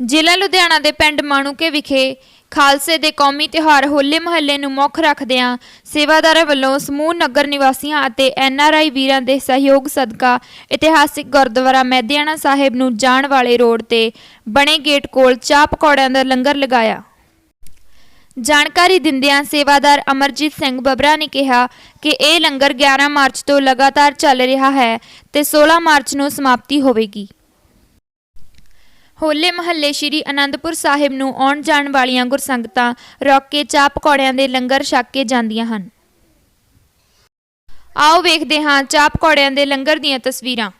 ਜ਼ਿਲ੍ਹਾ ਲੁਧਿਆਣਾ ਦੇ ਪਿੰਡ ਮਾਣੂਕੇ ਵਿਖੇ ਖਾਲਸੇ ਦੇ ਕੌਮੀ ਤਿਉਹਾਰ ਹੋਲੇ ਮਹੱਲੇ ਨੂੰ ਮੁੱਖ ਰੱਖਦਿਆਂ ਸੇਵਾਦਾਰਾਂ ਵੱਲੋਂ ਸਮੂਹ ਨਗਰ ਨਿਵਾਸੀਆਂ ਅਤੇ ਐਨਆਰਆਈ ਵੀਰਾਂ ਦੇ ਸਹਿਯੋਗ ਸਦਕਾ ਇਤਿਹਾਸਿਕ ਗੁਰਦੁਆਰਾ ਮੈਦਿਆਣਾ ਸਾਹਿਬ ਨੂੰ ਜਾਣ ਵਾਲੇ ਰੋਡ ਤੇ ਬਣੇ ਗੇਟ ਕੋਲ ਚਾਹ ਪਕੌੜਿਆਂ ਦਾ ਲੰਗਰ ਲਗਾਇਆ। ਜਾਣਕਾਰੀ ਦਿੰਦਿਆਂ ਸੇਵਾਦਾਰ ਅਮਰਜੀਤ ਸਿੰਘ ਬਬਰਾ ਨੇ ਕਿਹਾ ਕਿ ਇਹ ਲੰਗਰ 11 ਮਾਰਚ ਤੋਂ ਲਗਾਤਾਰ ਚੱਲ ਰਿਹਾ ਹੈ ਤੇ 16 ਮਾਰਚ ਨੂੰ ਸਮਾਪਤੀ ਹੋਵੇਗੀ। ਹੋਲੇ ਮਹੱਲੇ ਸ਼੍ਰੀ ਅਨੰਦਪੁਰ ਸਾਹਿਬ ਨੂੰ ਆਉਣ ਜਾਣ ਵਾਲੀਆਂ ਗੁਰਸੰਗਤਾਂ ਰੋਕ ਕੇ ਚਾਹ ਪਕੌੜਿਆਂ ਦੇ ਲੰਗਰ ਛਕ ਕੇ ਜਾਂਦੀਆਂ ਹਨ। ਆਓ ਵੇਖਦੇ ਹਾਂ ਚਾਹ ਪਕੌੜਿਆਂ ਦੇ ਲੰਗਰ ਦੀਆਂ ਤਸਵੀਰਾਂ।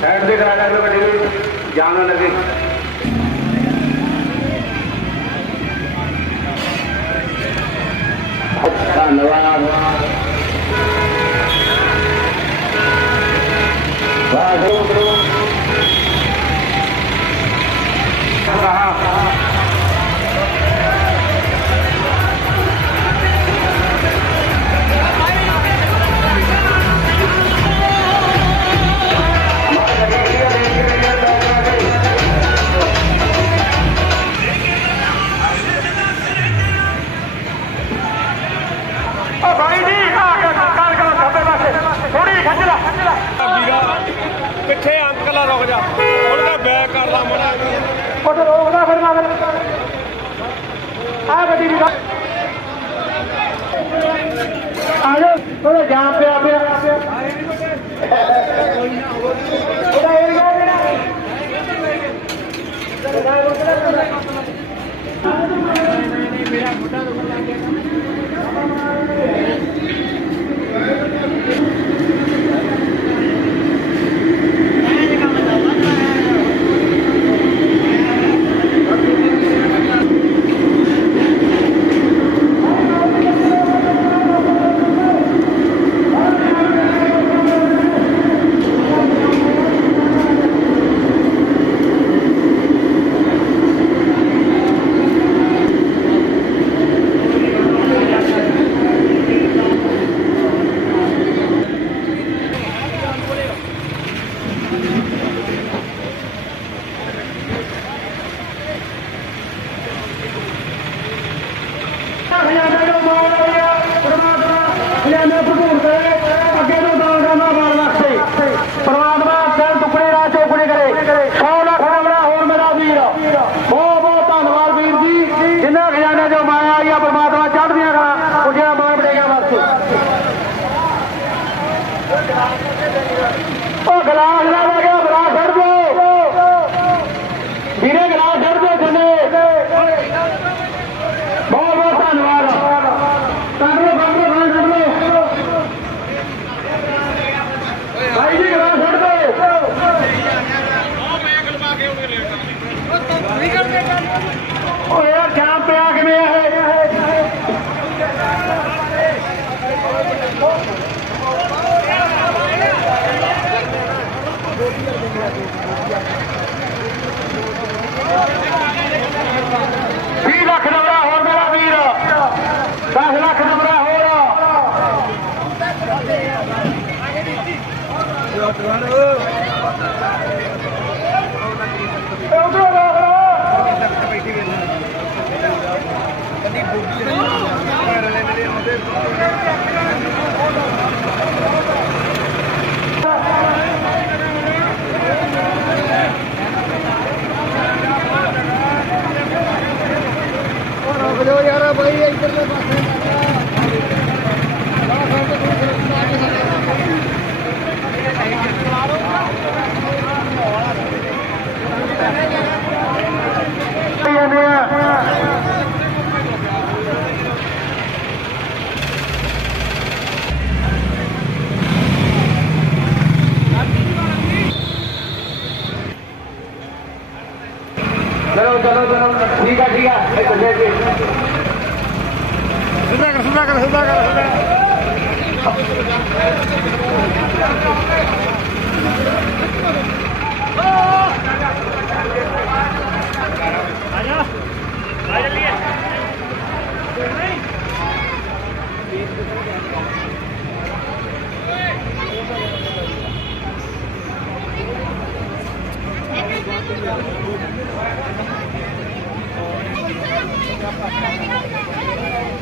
ਸਾਈਡ ਤੇ ਕਰਾ ਲੈ ਗੱਡੀ ਜਾਣ ਨਾ ਲੱਗੇ। ਧੰਨਵਾਦ ਵਾਹਿਗੁਰੂ ਰੁਕ ਜਾ। ਉਹਦਾ ਬੈਕ ਕਰ ਲਾ ਮੜਾ ਉਹ ਰੋਕਦਾ ਫਿਰ ਨਾ ਆ ਗੱਡੀ ਦੀ ਆ ਜਾ ਥੋੜਾ ਜਾਮ ਪਿਆ ਪਿਆ ਉਹਦਾ ਏਰੀਆ ਜਿਹੜਾ ਖਜ਼ਾਨਾ ਜੋ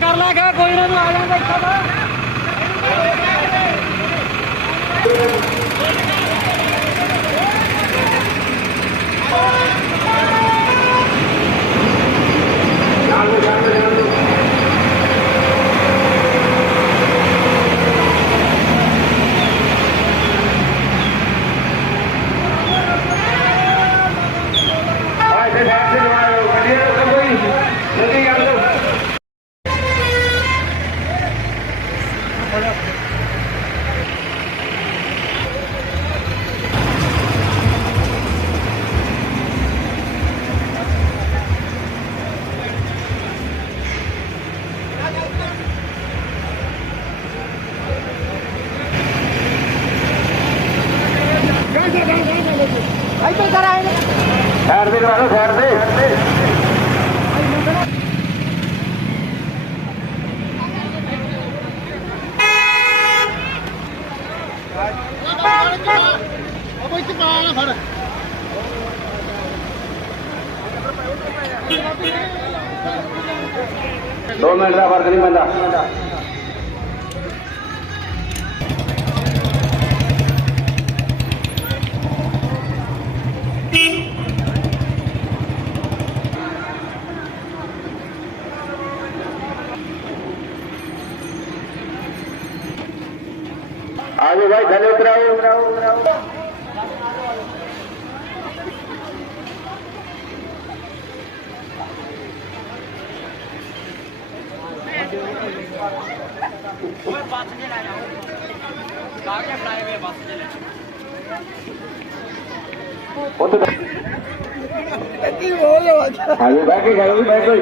ਕਰ ਲਾਂਗਾ ਕੋਈ ਨਾ ਨੂੰ ਆ ਜਾਂਦਾ ਇੱਥੇ ਤਾਂ। ਇੱਥੇ दो मिनट का फर्क नहीं पैदा आगे भाई धन्यवाद ਓਏ ਬੱਸ ਦੇ ਲੈ ਜਾ ਕਾਗਜ਼ ਬਣਾਏ ਹੋਏ ਬੱਸ ਦੇ ਲੈ ਉੱਥੇ ਕੀ ਹੋ ਜਾ ਆਜੋ ਬਹਿ ਕੇ ਖਾਓ ਬਹਿ ਕੋਈ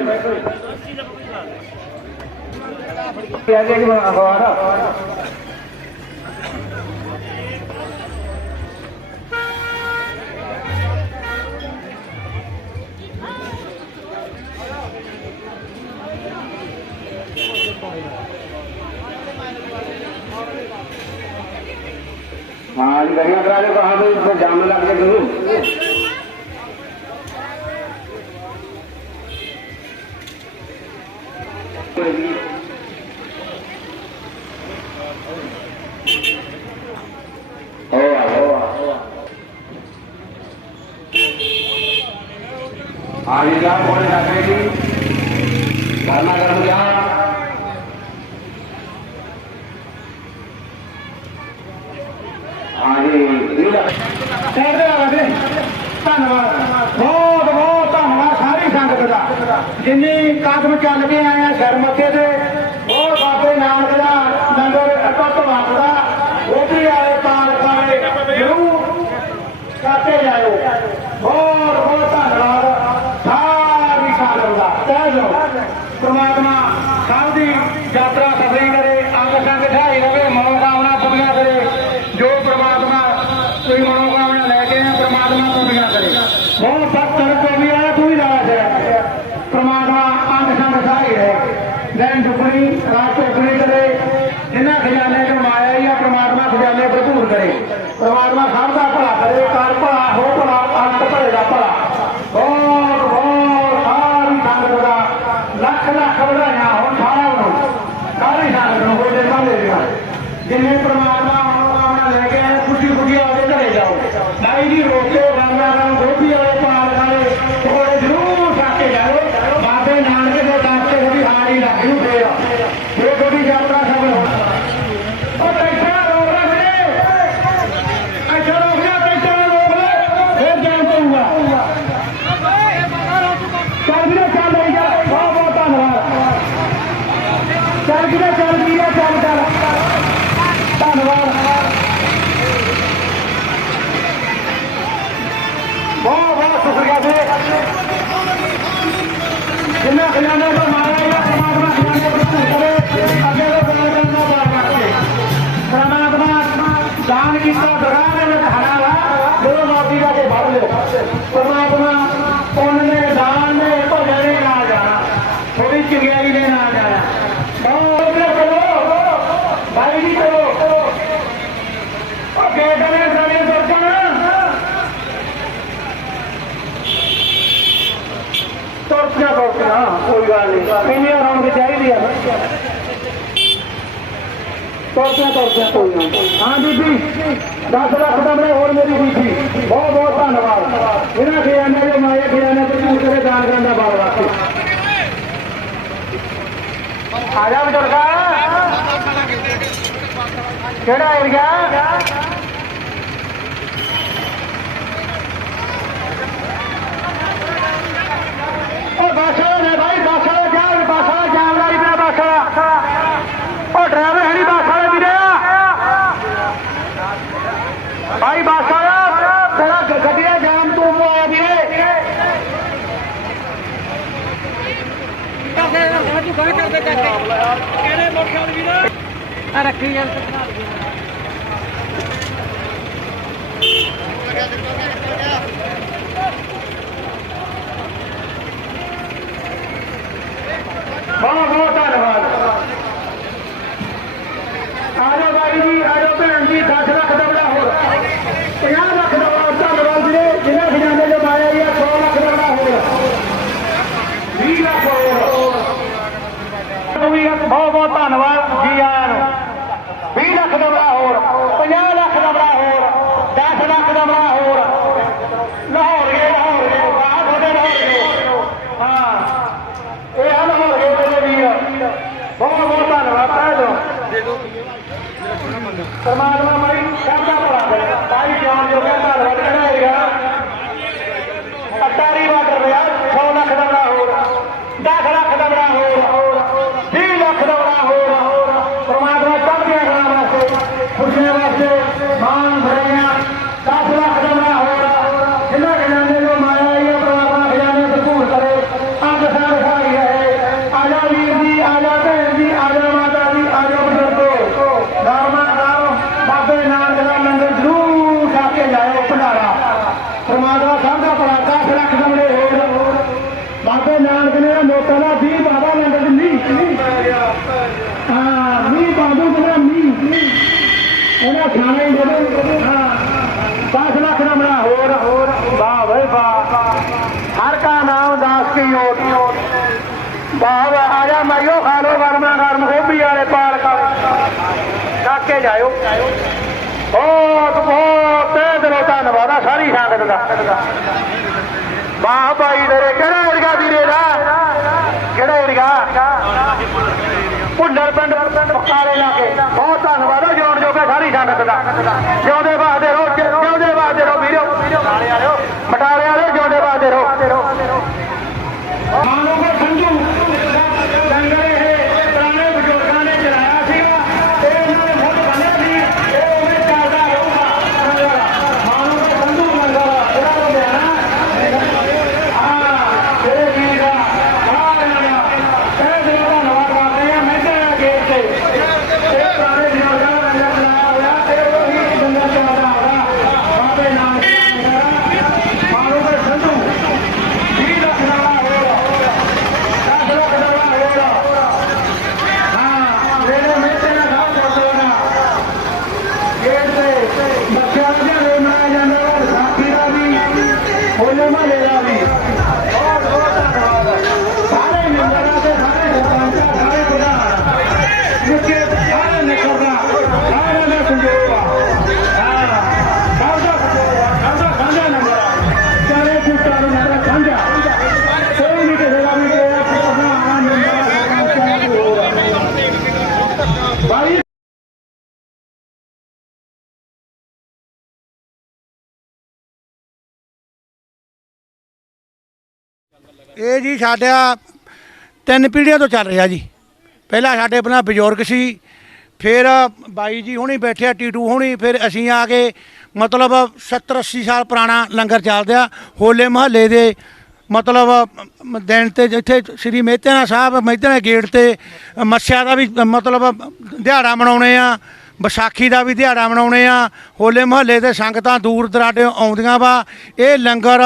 ਆ ਗਿਆ ਕਿ ਮੈਂ ਆਵਾਰਾ हाँ जी गाड़ियाँ करा दो कहाँ पे इसमें जाम में लग गया ਹਾਂਜੀ ਨੀਲਾ ਆ ਵਸੇ ਧੰਨਵਾਦ ਬਹੁਤ ਬਹੁਤ ਧੰਨਵਾਦ। ਸਾਰੀ ਸੰਗਤ ਦਾ। ਜਿੰਨੀ ਕਦਮ ਚੱਲ ਕੇ ਆਏ ਆ ਸਿਰ ਮੱਥੇ ਤੇ ਬਹੁਤ ਬਾਬੇ ਨਾਨਕ ਦਾ ਲੰਗਰ ਅਟੁੱਟ ਵਸਦਾ ਉਹਦੀ ਵਾਲੇ ਪਾਲ ਪਾਏ ਜ਼ਰੂਰ ਕਰਦੇ ਜਾਇਓ ਬਹੁਤ ਬਹੁਤ ਧੰਨਵਾਦ। ਸਾਰੀ ਸੰਗਤ ਦਾ। ਕਹਿ ਲਓ ਪ੍ਰਮਾਤਮਾ डायरी रोको ਬਹੁਤ ਸ਼ੁਕਰੀਆ ਜੀ। ਜਿੰਨਾ ਖਜ਼ਾਨਾ ਤੋਂ ਮਾਰਿਆ ਜਾਂ ਪਰਮਾਤਮਾ ਖਜ਼ਾਨੇ ਤੋਂ ਕਰੇ, ਅੱਗੇ ਤੋਂ ਬੇੜਨ ਨਾ ਬਾਰ ਰੱਖੇ ਪਰਮਾਤਮਾ ਦਾਨ ਕੀਤਾ, ਦਰਗਾਹ ਰੋਟੀਆਂ ਕੋਈ ਗੱਲ ਨਹੀਂ ਇੰਨੀ ਰੌਣਕ ਚਾਹੀਦੀ ਆ। ਤੋਰਤੀਆਂ ਤੋਰਤੀਆਂ ਕੋਈ ਨਾ। ਹਾਂ, ਬੀਬੀ 10 ਲੱਖ ਦਾ ਮੈਂ ਹੋਰ ਮੇਰੀ ਬੀਬੀ। ਬਹੁਤ ਬਹੁਤ ਧੰਨਵਾਦ। ਇਹਨਾਂ ਖਿਆਨੇ ਜੋ ਮਾਏ ਖਿਆਨੇ ਤੇ ਦੂਸਰੇ ਦਾਨ ਕਰਨ ਦਾ ਬਾਲ ਵਾਸਤੇ ਆ ਜਾ ਬਜ਼ੁਰਗਾ। ਕਿਹੜਾ ਏਰੀਆ ਉਹ ਬੱਸ ਵਾਲਾ ਨੇ ਭਾਈ ਬੱਸ ਵਾਲਾ ਜਾ ਬੱਸ ਵਾਲਾ ਜਾਮ ਲਾਈ ਪਿਆ ਬੱਸ ਵਾਲਾ। ਉਹ ਡਰਾਈਵਰ ਹੈ ਨਹੀਂ ਬੱਸ ਵਾਲੇ ਵੀਰੇ। ਭਾਈ ਬੱਸ ਵਾਲਾ, ਤੇਰਾ ਗ- ਗੱਡੀ ਦਾ ਜਾਮ ਤੂੰ ਪਵਾਇਆ ਵੀਰੇ। ਬਹੁਤ ਬਹੁਤ ਧੰਨਵਾਦ। ਆ ਜਾਓ ਬਾਈ ਜੀ ਆ ਜਾਓ ਭੈਣ ਜੀ 10 ਲੱਖ ਦਾ ਬੜਾ ਹੋਰ। 50 ਲੱਖ ਦਾ ਬੜਾ ਧੰਨਵਾਦ ਵੀਰੇ ਜਿਨ੍ਹਾਂ ਖਜ਼ਾਨੇ ਜੋ ਪਾਇਆ ਜੀ 100 ਲੱਖ ਦਾ ਬੜਾ ਹੋਰ 20 ਲੱਖ ਹੋਰ ਤੁਹਾਨੂੰ ਵੀ ਬਹੁਤ ਬਹੁਤ ਧੰਨਵਾਦ ਜੀ ਆਇਆਂ ਨੂੰ 20 ਲੱਖ ਦਾ ਬੜਾ ਹੋਰ 50 ਲੱਖ ਦਾ ਬੜਾ ਹੋਰ 10 ਲੱਖ ਦਾ ਬੜਾ ਹੋਰ ਲਾਹੌਰ ਗਏ ਲਾਹੌਰ ਗਏ ਆਹ ਤੁਹਾਡੇ ਲਾਹੌਰ ਗਏ ਹਾਂ ਇਹ ਹਨ ਹੋ ਗਏ ਮੇਰੇ ਵੀਰ ਬਹੁਤ ਬਹੁਤ ਧੰਨਵਾਦ ਕਹਿ ਦੋ ਪਰਮਾਤਮਾ ਮਾਰੀ ਕਰਦਾ ਭਲਾ ਕਰੇ ਸਾਰੀ ਜਾਨ ਜੋ ਹੈ ਧੰਨਵਾਦ ਕਰਾਏਗਾ ਅਟਾਰੀ ਵਾਟਰ ਰਿਹਾ 100 ਲੱਖ ਦਾ ਬੜਾ ਹੋਰ 10 ਲੱਖ ਦਾ ਬੜਾ ਹੋਰ 20 ਲੱਖ ਦਾ ਬੜਾ ਹੋਰ ਪਰਮਾਤਮਾ ਚੜ੍ਹਦੀਆਂ ਕਰਾਂ ਵਾਸਤੇ ਖੁਸ਼ੀਆਂ ਵਾਸਤੇ ਮਾਨ ਭਰਿਆ 10 ਲੱਖ ਦਾ ਬੜਾ ਹੋਰ ਜਿੰਨਾ ਖਜ਼ਾਨੇ ਨੂੰ ਮਾਇਆ ਆਈ ਹੈ ਪਰਮਾਤਮਾ ਖਜ਼ਾਨੇ ਭਰਪੂਰ ਕਰੇ ਅੰਗ ਸਾਰ ਖਾਈ ਰਹੇ ਆਜਾ ਵੀਰ ਜੀ ਆਜਾ ਭੈਣ ਜੀ ਆਜਾ ਮਾਤਾ ਜੀ ਆਜਾ ਬਜ਼ੁਰਗੋ ਧਰਮਾ ਕਰੋ ਬਾਬੇ ਨਾਨਕ ਦਾ ਲੰਗਰ ਜ਼ਰੂਰ ਖਾ ਕੇ ਜਾਇਓ ਭੰਡਾਰਾ ਪਰਮਾਤਮਾ ਸਭ ਦਾ ਭਲਾ 10 ਲੱਖ ਦਮੜੇ ਹੋਰ ਬਾਬੇ ਨਾਨਕ ਨੇ ਨੋਟਾਂ ਦਾ 20 ਬਾਬਾ ਲੰਗਰ ਦੀ ਮੀਂਹ ਹਾਂ ਮੀਂਹ ਬਾਬੂ ਜਿਹੜਾ ਮੀਂਹ ਇਹਨਾਂ ਖਾਣਾ ਹੀ ਜਦੋਂ ਹਾਂ 10 ਲੱਖ ਦਾ ਬੜਾ ਹੋਰ ਹੋਰ ਵਾਹ ਵੇ ਵਾਹ ਹਰ ਕਾ ਨਾਮ ਦਾਸ ਕੀ ਓਟ। ਵਾਹ ਵਾਹ ਆ ਜਾ ਮਾਈਓ ਖਾ ਲੋ ਗਰਮਾ ਗਰਮ। ਗੋਭੀ ਵਾਲੇ ਪਾਲਕ ਵਾਲੇ ਚੱਕ ਜਾਇਓ। ਬਹੁਤ ਬਹੁਤ ਤੇ ਦਿਲੋਂ ਧੰਨਵਾਦ ਆ। ਸਾਰੀ ਸੰਗਤ ਦਾ। ਵਾਹ ਭਾਈ ਤੇਰੇ, ਕਿਹੜਾ ਏਰੀਆ ਵੀਰੇ ਦਾ ਕਿਹੜਾ ਏਰੀਆ ਭੁੱਲਰ ਪਿੰਡ ਪਕਾਲੇ ਲਾ ਕੇ ਬਹੁਤ ਧੰਨਵਾਦ ਆ ਜੋੜ ਜੋਗੇ ਸਾਰੀ ਸੰਗਤ ਇਹ ਜੀ ਸਾਡਾ ਤਿੰਨ ਪੀੜ੍ਹੀਆਂ ਤੋਂ ਚੱਲ ਰਿਹਾ ਜੀ। ਪਹਿਲਾਂ ਸਾਡੇ ਆਪਣਾ ਬਜ਼ੁਰਗ ਸੀ, ਫਿਰ ਬਾਈ ਜੀ ਹੁਣੀ ਬੈਠੇ ਆ, ਟੀਟੂ ਹੁਣੀ, ਫਿਰ ਅਸੀਂ ਆ ਕੇ ਮਤਲਬ 70 80 ਸਾਲ ਪੁਰਾਣਾ ਲੰਗਰ ਚੱਲਦਾ ਹੋਲੇ ਮਹੱਲੇ ਦੇ ਮਤਲਬ ਦਿਨ ਤੇ ਜਿੱਥੇ ਸ੍ਰੀ ਮਹਿਤਿਆਣਾ ਸਾਹਿਬ, ਮਹਿਤਿਆਣਾ ਗੇਟ ਤੇ ਮੱਸਿਆ ਦਾ ਵੀ ਮਤਲਬ ਦਿਹਾੜਾ ਮਨਾਉਣੇ ਆ ਵਿਸਾਖੀ ਦਾ ਵੀ ਦਿਹਾੜਾ ਮਨਾਉਣੇ ਆ। ਹੋਲੇ ਮਹੱਲੇ ਦੇ ਸੰਗਤਾਂ ਦੂਰ ਦਰਾਡੇ ਆਉਂਦੀਆਂ ਵਾ। ਇਹ ਲੰਗਰ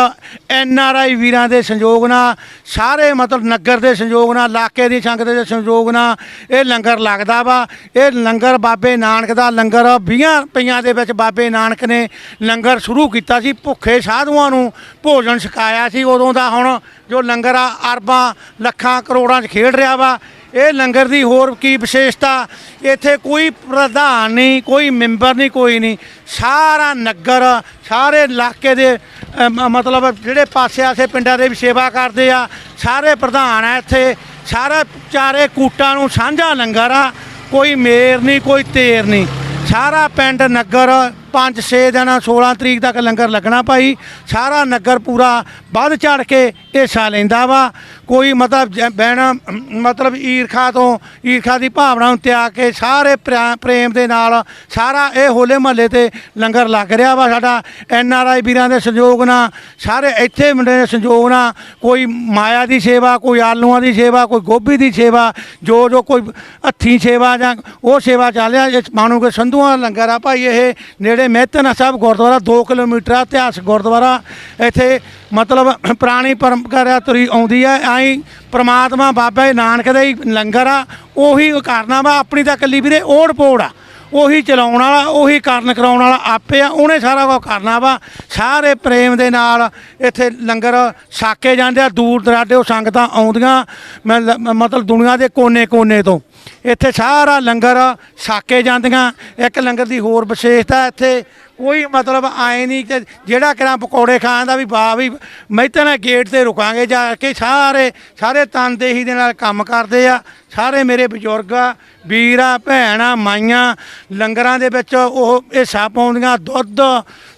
ਐਨ ਆਰ ਆਈ ਵੀਰਾਂ ਦੇ ਸੰਯੋਗ ਨਾਲ, ਸਾਰੇ ਮਤਲਬ ਨਗਰ ਦੇ ਸੰਯੋਗ ਨਾਲ, ਇਲਾਕੇ ਦੀ ਸੰਗਤ ਦੇ ਸੰਯੋਗ ਨਾਲ ਇਹ ਲੰਗਰ ਲੱਗਦਾ ਵਾ। ਇਹ ਲੰਗਰ ਬਾਬੇ ਨਾਨਕ ਦਾ ਲੰਗਰ 20 ਰੁਪਈਆਂ ਦੇ ਵਿੱਚ ਬਾਬੇ ਨਾਨਕ ਨੇ ਲੰਗਰ ਸ਼ੁਰੂ ਕੀਤਾ ਸੀ। ਭੁੱਖੇ ਸਾਧੂਆਂ ਨੂੰ ਭੋਜਨ ਛਕਾਇਆ ਸੀ। ਉਦੋਂ ਦਾ ਹੁਣ ਜੋ ਲੰਗਰ ਆ, ਅਰਬਾਂ, ਲੱਖਾਂ, ਕਰੋੜਾਂ 'ਚ ਖੇਡ ਰਿਹਾ ਵਾ। ਇਹ ਲੰਗਰ ਦੀ ਹੋਰ ਕੀ ਵਿਸ਼ੇਸ਼ਤਾ? ਇੱਥੇ ਕੋਈ ਪ੍ਰਧਾਨ ਨਹੀਂ ਕੋਈ ਮੈਂਬਰ ਨਹੀਂ ਕੋਈ ਨਹੀਂ। ਸਾਰਾ ਨਗਰ ਸਾਰੇ ਇਲਾਕੇ ਦੇ ਅ, ਮਤਲਬ ਜਿਹੜੇ ਪਾਸੇ ਆਸੇ ਪਿੰਡਾਂ ਦੇ ਵੀ ਸੇਵਾ ਕਰਦੇ ਆ ਸਾਰੇ ਪ੍ਰਧਾਨ ਆ ਇੱਥੇ। ਸਾਰੇ ਚਾਰੇ ਕੂਟਾਂ ਨੂੰ ਸਾਂਝਾ ਲੰਗਰ ਆ। ਕੋਈ ਮੇਰ ਨਹੀਂ ਕੋਈ ਤੇਰ ਨਹੀਂ। ਸਾਰਾ ਪਿੰਡ ਨਗਰ 5-6 ਦਿਨ 16 ਤਰੀਕ ਤੱਕ ਲੰਗਰ ਲੱਗਣਾ ਭਾਈ। ਸਾਰਾ ਨਗਰ ਪੂਰਾ ਵੱਧ ਚੜ ਕੇ ਹਿੱਸਾ ਲੈਂਦਾ ਵਾ। ਕੋਈ ਮਤਲਬ ਜ- ਬਹਿਣਾ, ਮਤਲਬ ਈਰਖਾ ਤੋਂ ਈਰਖਾ ਦੀ ਭਾਵਨਾ ਨੂੰ ਤਿਆਗ ਕੇ ਸਾਰੇ ਪ੍ਰਿਆ- ਪ੍ਰੇਮ ਦੇ ਨਾਲ ਸਾਰਾ ਇਹ ਹੋਲੇ ਮਹੱਲੇ ਤੇ ਲੰਗਰ ਲੱਗ ਰਿਹਾ ਵਾ ਸਾਡਾ। ਐਨ ਆਰ ਆਈ ਵੀਰਾਂ ਦੇ ਸੰਯੋਗ ਨਾਲ, ਸਾਰੇ ਇੱਥੇ ਮੁੰਡੇ ਦੇ ਸੰਯੋਗ ਨਾਲ ਕੋਈ ਮਾਇਆ ਦੀ ਸੇਵਾ, ਕੋਈ ਆਲੂਆਂ ਦੀ ਸੇਵਾ, ਕੋਈ ਗੋਭੀ ਦੀ ਸੇਵਾ, ਜੋ ਜੋ ਕੋਈ ਹੱਥੀਂ ਸੇਵਾ ਜਾਂ ਉਹ ਸੇਵਾ ਚੱਲਿਆ ਇਹ ਮਾਨੋ ਕਿ ਸੰਧੂਆਂ ਦਾ ਲੰਗਰ ਆ ਭਾਈ, ਇਹ ਨੇੜੇ ਮਹਿਤਨਾ ਸਾਹਿਬ ਗੁਰਦੁਆਰਾ 2 ਕਿਲੋਮੀਟਰ ਆ ਇਤਿਹਾਸਕ ਗੁਰਦੁਆਰਾ। ਇੱਥੇ ਮਤਲਬ ਪੁਰਾਣੀ ਪਰੰਪਰਾ ਤੁਰੀ ਆਉਂਦੀ ਹੈ ਆਈ ਪ੍ਰਮਾਤਮਾ ਬਾਬਾ ਨਾਨਕ ਦਾ ਹੀ ਲੰਗਰ ਆ, ਉਹੀ ਕਰਨਾ ਵਾ ਆਪਣੀ ਤਾਂ ਇਕੱਲੀ ਵੀਰੇ ਓੜ ਪੋੜ ਆ। ਉਹੀ ਚਲਾਉਣ ਵਾਲਾ, ਉਹੀ ਕਾਰਨ ਕਰਾਉਣ ਵਾਲਾ ਆਪੇ ਆ, ਉਹਨੇ ਸਾਰਾ ਕੁਝ ਕਰਨਾ ਵਾ। ਸਾਰੇ ਪ੍ਰੇਮ ਦੇ ਨਾਲ ਇੱਥੇ ਲੰਗਰ ਸਾਕੇ ਜਾਂਦੇ ਆ ਦੂਰ ਦਰਾਡੇ ਉਹ ਸੰਗਤਾਂ ਆਉਂਦੀਆਂ, ਮੈਂ ਮਤਲਬ ਦੁਨੀਆ ਦੇ ਕੋਨੇ-ਕੋਨੇ ਤੋਂ। ਇੱਥੇ ਸਾਰਾ ਲੰਗਰ ਛਾਕੇ ਜਾਂਦੀਆਂ। ਇੱਕ ਲੰਗਰ ਦੀ ਹੋਰ ਵਿਸ਼ੇਸ਼ਤਾ ਇੱਥੇ ਕੋਈ ਮਤਲਬ ਆਏ ਨਹੀਂ ਕਿ ਜਿਹੜਾ ਕਿਹੜਾ ਪਕੌੜੇ ਖਾਣ ਦਾ ਵੀ ਬਾ ਵੀ ਮਹਿਤੇ ਨਾਲ ਗੇਟ ਤੇ ਰੁਕਾਂਗੇ ਜਾ ਕੇ ਸਾਰੇ ਸਾਰੇ ਤਨਦੇਹੀ ਦੇ ਨਾਲ ਕੰਮ ਕਰਦੇ ਆ। ਸਾਰੇ ਮੇਰੇ ਬਜ਼ੁਰਗ ਆ, ਵੀਰ ਆ ਭੈਣਾਂ, ਮਾਈਆਂ, ਲੰਗਰਾਂ ਦੇ ਵਿੱਚ ਉਹ ਹਿੱਸਾ ਪਾਉਂਦੀਆਂ, ਦੁੱਧ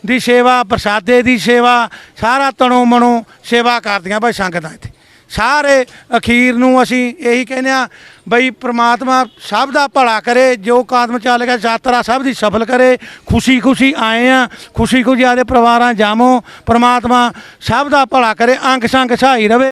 ਦੀ ਸੇਵਾ, ਪ੍ਰਸਾਦੇ ਦੀ ਸੇਵਾ, ਸਾਰਾ ਤਣੋ ਮਨੋ ਸੇਵਾ ਕਰਦੀਆਂ ਭਾਈ ਸੰਗਤਾਂ ਇੱਥੇ। ਸਾਰੇ ਅਖੀਰ ਨੂੰ ਅਸੀਂ ਇਹੀ ਕਹਿੰਦੇ ਆ ਬਈ ਪ੍ਰਮਾਤਮਾ ਸਭ ਦਾ ਭਲਾ ਕਰੇ, ਜੋ ਕਦਮ ਚੱਲ ਗਿਆ ਯਾਤਰਾ ਸਭ ਦੀ ਸਫਲ ਕਰੇ ਖੁਸ਼ੀ ਖੁਸ਼ੀ ਆਏ ਆ ਖੁਸ਼ੀ ਖੁਸ਼ੀ ਆਦੇ ਪਰਿਵਾਰਾਂ ਜਾਮੋ ਪ੍ਰਮਾਤਮਾ ਸਭ ਦਾ ਭਲਾ ਕਰੇ ਅੰਗ ਸੰਗ ਸਹਾਈ ਰਵੇ।